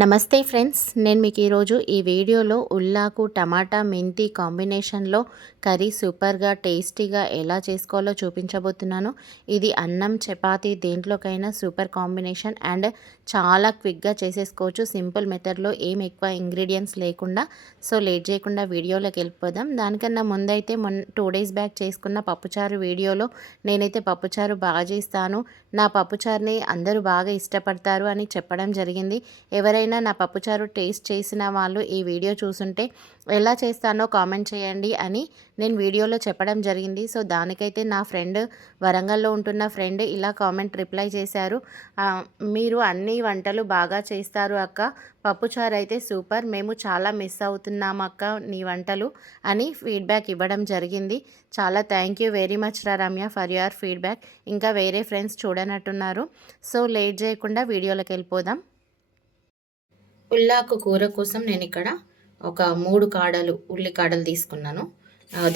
నమస్తే ఫ్రెండ్స్ నేను మీకు ఈరోజు ఈ వీడియోలో ఉల్లాకు టమాటా మెంతి కాంబినేషన్లో కర్రీ సూపర్గా టేస్టీగా ఎలా చేసుకోవాలో చూపించబోతున్నాను. ఇది అన్నం చపాతి దేంట్లోకైనా సూపర్ కాంబినేషన్ అండ్ చాలా క్విక్గా చేసేసుకోవచ్చు. సింపుల్ మెథడ్లో ఏం ఎక్కువ ఇంగ్రీడియంట్స్ లేకుండా. సో లేట్ చేయకుండా వీడియోలోకి వెళ్ళిపోదాం. దానికన్నా ముందైతే మొన్న టూ డేస్ బ్యాక్ చేసుకున్న పప్పుచారు వీడియోలో నేనైతే పప్పుచారు బాగా చేస్తాను. నా పప్పుచారుని అందరూ బాగా ఇష్టపడతారు అని చెప్పడం జరిగింది. ఎవరైనా నా పప్పుచారు టేస్ట్ చేసిన వాళ్ళు ఈ వీడియో చూసుంటే ఎలా చేస్తానో కామెంట్ చేయండి అని నేను వీడియోలో చెప్పడం జరిగింది. సో దానికైతే నా ఫ్రెండ్ వరంగల్లో ఉంటున్న ఫ్రెండ్ ఇలా కామెంట్ రిప్లై చేశారు. మీరు అన్ని వంటలు బాగా చేస్తారు అక్క. పప్పుచారు అయితే సూపర్. మేము చాలా మిస్ అవుతున్నాం అక్క నీ వంటలు అని ఫీడ్బ్యాక్ ఇవ్వడం జరిగింది. చాలా థ్యాంక్ యూ వెరీ మచ్ రా రమ్య ఫర్ యువర్ ఫీడ్బ్యాక్. ఇంకా వేరే ఫ్రెండ్స్ చూడనట్టున్నారు. సో లేట్ చేయకుండా వీడియోలోకి వెళ్ళిపోదాం. ఉల్లాకు కూర కోసం నేను ఇక్కడ ఒక మూడు కాడలు ఉల్లి కాడలు తీసుకున్నాను.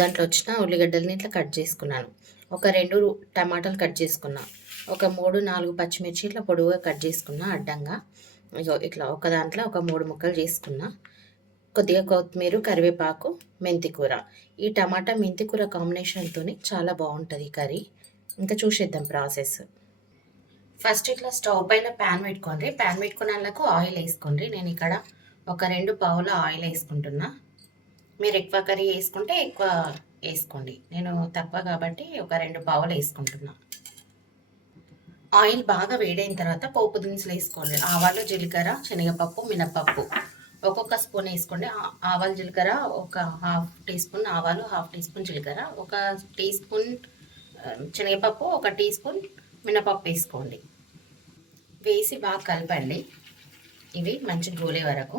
దాంట్లో వచ్చిన ఉల్లిగడ్డల్ని ఇట్లా కట్ చేసుకున్నాను. ఒక రెండు టమాటాలు కట్ చేసుకున్నా. ఒక మూడు నాలుగు పచ్చిమిర్చి ఇట్లా పొడవుగా కట్ చేసుకున్నా అడ్డంగా. ఇగో ఇట్లా ఒక దాంట్లో ఒక మూడు ముక్కలు చేసుకున్నా. కొద్దిగా కొత్తిమీర కరివేపాకు మెంతి కూర. ఈ టమాటా మెంతి కూర కాంబినేషన్తో చాలా బాగుంటుంది కర్రీ. ఇంకా చూసేద్దాం ప్రాసెస్. ఫస్ట్ ఇట్లా స్టవ్ పైన ప్యాన్ పెట్టుకోండి. ప్యాన్ పెట్టుకున్నాళ్ళకు ఆయిల్ వేసుకోండి. నేను ఇక్కడ ఒక రెండు పావుల ఆయిల్ వేసుకుంటున్నా. మీరు ఎక్కువ కర్రీ వేసుకుంటే ఎక్కువ వేసుకోండి. నేను తక్కువ కాబట్టి ఒక రెండు పావులు వేసుకుంటున్నా. ఆయిల్ బాగా వేడైన తర్వాత పోపు దినుసులు వేసుకోండి. ఆవాలు జీలకర్ర శనగపప్పు మినపప్పు ఒక్కొక్క స్పూన్ వేసుకోండి. ఆవాలు జీలకర్ర ఒక హాఫ్ టీ స్పూన్ ఆవాలు హాఫ్ టీ స్పూన్ జీలకర్ర ఒక టీ స్పూన్ శనగపప్పు ఒక టీ స్పూన్ మినపప్పు వేసుకోండి. వేసి బాగా కలపండి. ఇవి మంచి గోలే వరకు.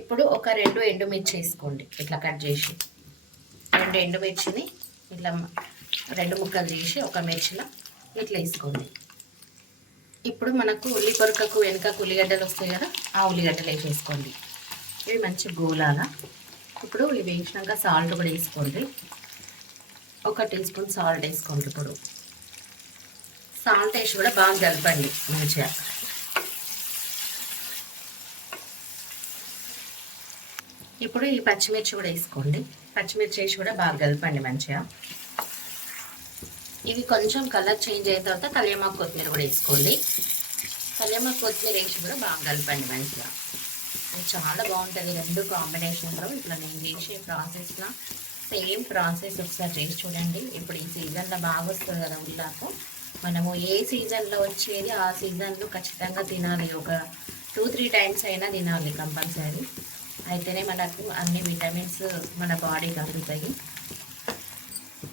ఇప్పుడు ఒక రెండు ఎండుమిర్చి వేసుకోండి. ఇట్లా కట్ చేసి. రెండు ఎండుమిర్చిని ఇట్లా రెండు ముక్కలు చేసి ఒక మిర్చిలో ఇట్లా వేసుకోండి. ఇప్పుడు మనకు ఉల్లి పొరకకు వెనుకకు ఉల్లిగడ్డలు వస్తాయి కదా ఆ ఉల్లిగడ్డలు వేసేసుకోండి ఇవి మంచి గోలాల. ఇప్పుడు ఇవి వేసినాక సాల్ట్ కూడా వేసుకోండి. ఒక టీ స్పూన్ సాల్ట్ వేసుకోండి ఇప్పుడు. సాల్ట్ వేసి కూడా బాగా కలపండి మంచిగా. ఇప్పుడు ఈ పచ్చిమిర్చి కూడా వేసుకోండి. పచ్చిమిర్చి వేసి కూడా బాగా కలపండి మంచిగా. ఇవి కొంచెం కలర్ చేంజ్ అయిన తర్వాత కళ్యామాకు కొత్తిమీర కూడా వేసుకోండి. కళ్యామాకు కొత్తిమీర వేసి కూడా బాగా కలపండి మంచిగా. చాలా బాగుంటుంది. రెండు కాంబినేషన్లో ఇట్లా నేను చేసే ప్రాసెస్లో సేమ్ ప్రాసెస్ ఒకసారి చేసి చూడండి. ఇప్పుడు ఈ సీజన్లో బాగా వస్తుంది కదా ఉల్లాకు మనము ఏ సీజన్లో వచ్చేది ఆ సీజన్లో ఖచ్చితంగా తినాలి. ఒక టూ త్రీ టైమ్స్ అయినా తినాలి కంపల్సరీ. అయితేనే మనకు అన్ని విటమిన్స్ మన బాడీకి అందుతాయి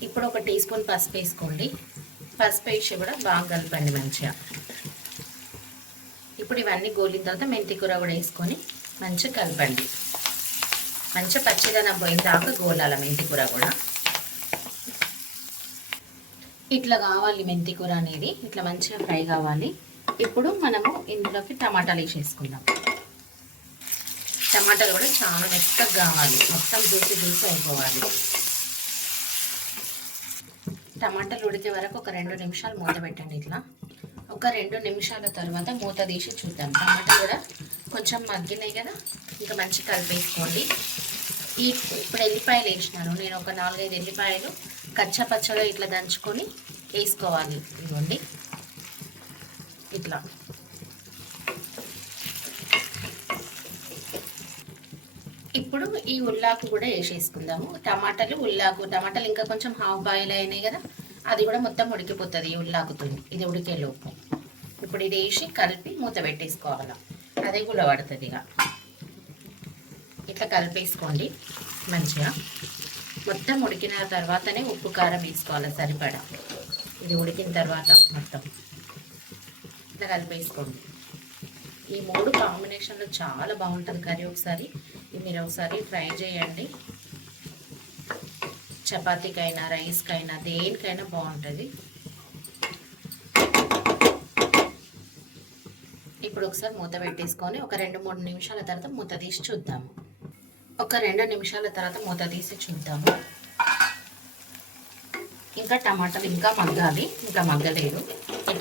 ఇప్పుడు ఒక టీ స్పూన్ పసుపు వేసుకోండి. పసుపు వేసి కూడా బాగా కలపండి మంచిగా. ఇప్పుడు ఇవన్నీ గోలిన తర్వాత మెంతి కూర కూడా వేసుకొని మంచిగా కలపండి. మంచి పచ్చిదనం పోయిన దాకా గోలాల మెంతికూర కూడా. ఇట్లా కావాలి మెంతి కూర అనేది ఇట్లా మంచిగా ఫ్రై కావాలి. ఇప్పుడు మనము ఇందులోకి టమాటాలు వేసేసుకుందాం. టమాటాలు కూడా చాలా మెత్తగా కావాలి. మొత్తం జ్యూసి జ్యూసి అయిపోవాలి. టమాటాలు ఉడికే వరకు ఒక రెండు నిమిషాలు మూత పెట్టండి ఇట్లా. ఒక రెండు నిమిషాల తర్వాత మూత తీసి చూద్దాం. టమాటా కూడా కొంచెం మగ్గినాయి కదా ఇంకా మంచి కలిపేసుకోండి. ఈ ఇప్పుడు ఎల్లిపాయలు వేసినాను. నేను ఒక నాలుగైదు ఎల్లిపాయలు కచ్చపచ్చగా ఇట్లా దంచుకొని వేసుకోవాలి. ఇవ్వండి ఇట్లా. ఇప్పుడు ఈ ఉల్లాకు కూడా వేసేసుకుందాము. టమాటాలు ఉల్లాకు టమాటాలు ఇంకా కొంచెం హాఫ్ బాయిల్ అయినాయి కదా అది కూడా మొత్తం ఉడికిపోతుంది ఈ ఉల్లాకుతో. ఇది ఉడికే లోపు. ఇప్పుడు ఇది వేసి కలిపి మూత పెట్టేసుకోవాలి. అదే కూడా పడుతుంది ఇక. ఇట్లా కలిపేసుకోండి మంచిగా. మొత్తం ఉడికిన తర్వాతనే ఉప్పు కారం వేసుకోవాలి సరిపడా? ఇది ఉడికిన తర్వాత మొత్తం. ఇట్లా కలిపేసుకోండి. ఈ మూడు కాంబినేషన్లో చాలా బాగుంటుంది. కర్రీ ఒకసారి మీరు ఒకసారి ట్రై చేయండి. చపాతీకైనా రైస్కైనా దేనికైనా బాగుంటుంది. ఇప్పుడు ఒకసారి మూత పెట్టేసుకొని ఒక రెండు మూడు నిమిషాల తర్వాత మూత తీసి చూద్దాము. ఒక రెండు నిమిషాల తర్వాత మూత తీసి చూద్దాము. ఇంకా టమాటాలు ఇంకా మగ్గాలి. ఇంకా మగ్గలేదు.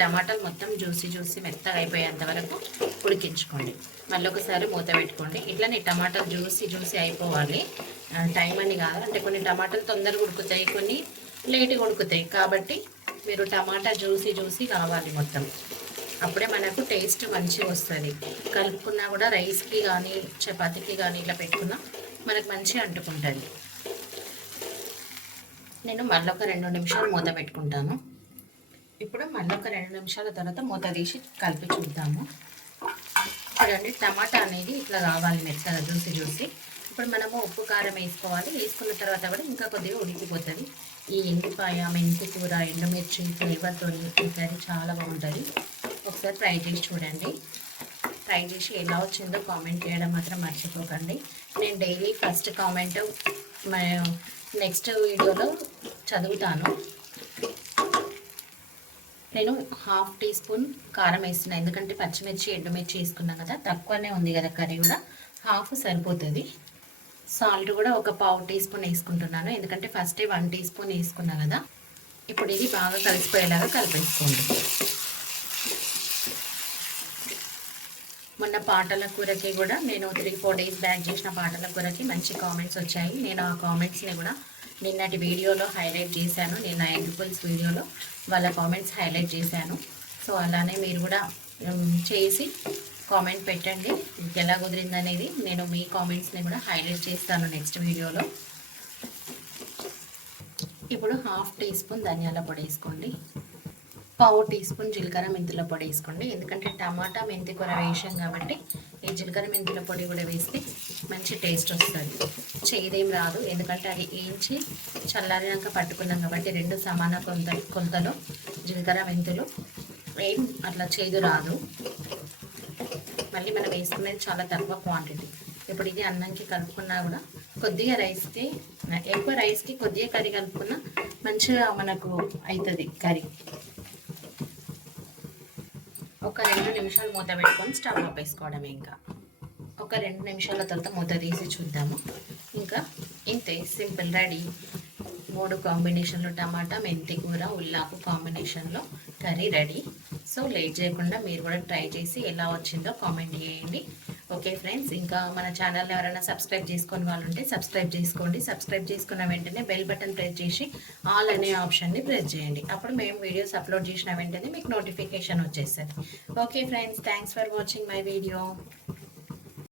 టమాటాలు మొత్తం జ్యూసీ జ్యూసీ మెత్తగా అయిపోయేంత వరకు ఉడికించుకోండి. మళ్ళీ ఒకసారి మూత పెట్టుకోండి. ఇట్లనే టమాటాలు జ్యూసీ జ్యూసీ అయిపోవాలి. టైం అని కాదు. అంటే కొన్ని టమాటాలు తొందరగా ఉడుకుతాయి కొన్ని లేట్గా ఉడుకుతాయి. కాబట్టి మీరు టమాటా జ్యూసీ జ్యూసీ కావాలి మొత్తం. అప్పుడే మనకు టేస్ట్ మంచిగా వస్తుంది. కలుపుకున్నా కూడా రైస్కి కానీ చపాతీకి కానీ ఇట్లా పెట్టుకున్నా మనకు మంచిగా అంటుకుంటుంది. నేను మళ్ళీ ఒక రెండు నిమిషాలు మూత పెట్టుకుంటాను. ఇప్పుడు మళ్ళీ ఒక రెండు నిమిషాల తర్వాత మూత తీసి కలిపి చూద్దాము. చూడండి టమాటా అనేది ఇట్లా కావాలి మెత్తగా చూసి చూసి. ఇప్పుడు మనము ఉప్పు కారం వేసుకోవాలి. వేసుకున్న తర్వాత కూడా ఇంకా కొద్దిగా ఉడికిపోతుంది. ఈ ఎండిపాయ మెంతి కూర ఎండుమిర్చి ఫ్లేవర్తో ఈ కర్రీ చాలా బాగుంటుంది. ఒకసారి ట్రై చేసి చూడండి. ట్రై చేసి ఎలా వచ్చిందో కామెంట్ చేయడం మాత్రం మర్చిపోకండి. నేను డైలీ ఫస్ట్ కామెంట్ నెక్స్ట్ వీడియోలో చదువుతాను. నేను హాఫ్ టీ స్పూన్ కారం వేస్తున్నా. ఎందుకంటే పచ్చిమిర్చి ఎండుమిర్చి వేసుకున్నాం కదా తక్కువనే ఉంది కదా కర్రీ కూడా. హాఫ్ సరిపోతుంది. సాల్ట్ కూడా ఒక పావు టీ స్పూన్ వేసుకుంటున్నాను. ఎందుకంటే ఫస్టే వన్ టీ స్పూన్ వేసుకున్నా కదా. ఇప్పుడు ఇది బాగా కలిసిపోయేలాగా కలిపేసుకోండి. చేసిన పాటల కూరకి కూడా నేను త్రీ ఫోర్ డేస్ బ్యాక్ చేసిన పాటల కూరకి మంచి కామెంట్స్ వచ్చాయి. నేను ఆ కామెంట్స్ని కూడా నిన్నటి వీడియోలో హైలైట్ చేశాను. నిన్న ఎండిపుల్స్ వీడియోలో వాళ్ళ కామెంట్స్ హైలైట్ చేశాను. సో అలానే మీరు కూడా చేసి కామెంట్ పెట్టండి. ఎలా కుదిరింది అనేది నేను మీ కామెంట్స్ని కూడా హైలైట్ చేస్తాను నెక్స్ట్ వీడియోలో. ఇప్పుడు హాఫ్ టీ స్పూన్ ధనియాల పొడి వేసుకోండి. పావు టీ స్పూన్ జీలకర్ర మెంతుల పొడి వేసుకోండి. ఎందుకంటే టమాటా మెంతి కూర వేసాం కాబట్టి ఈ జీలకర్ర మెంతుల పొడి కూడా వేస్తే మంచి టేస్ట్ వస్తుంది. చేదేం రాదు. ఎందుకంటే అది వేయించి చల్లారినాక పట్టుకున్నాం కాబట్టి రెండు సమాన కొంత కొంతలు జీలకర్ర మెంతులు ఏం అట్లా చేదు రాదు. మళ్ళీ మనం వేసుకునేది చాలా తక్కువ క్వాంటిటీ ఇప్పుడు ఇది అన్నంకి కలుపుకున్నా కూడా కొద్దిగా రైస్కి ఎక్కువ రైస్కి కొద్దిగా కర్రీ కలుపుకున్నా మంచిగా మనకు అవుతుంది కర్రీ. ఒక రెండు నిమిషాలు మూత పెట్టుకొని స్టవ్ ఆపేసుకోవడమే ఇంకా. ఒక రెండు నిమిషాల తర్వాత మూత తీసి చూద్దాము. ఇంకా ఇంతే సింపుల్ రెడీ. మూడు కాంబినేషన్లో టమాటా మెంతి కూర ఉల్లాకు కాంబినేషన్లో కర్రీ రెడీ. సో లేట్ చేయకుండా మీరు కూడా ట్రై చేసి ఎలా వచ్చిందో కామెంట్ చేయండి. ఓకే ఫ్రెండ్స్ ఇంకా మన ఛానల్ ఎవరైనా సబ్స్క్రైబ్ చేసుకొని వాళ్ళు ఉంటే సబ్స్క్రైబ్ చేసుకోండి. సబ్స్క్రైబ్ చేసుకున్న వెంటనే బెల్ బటన్ ప్రెస్ చేసి ఆల్ అనే ఆప్షన్ని ప్రెస్ చేయండి. అప్పుడు మేము వీడియోస్ అప్లోడ్ చేసిన వెంటనే మీకు నోటిఫికేషన్ వచ్చేస్తుంది. Okay friends thanks for watching my video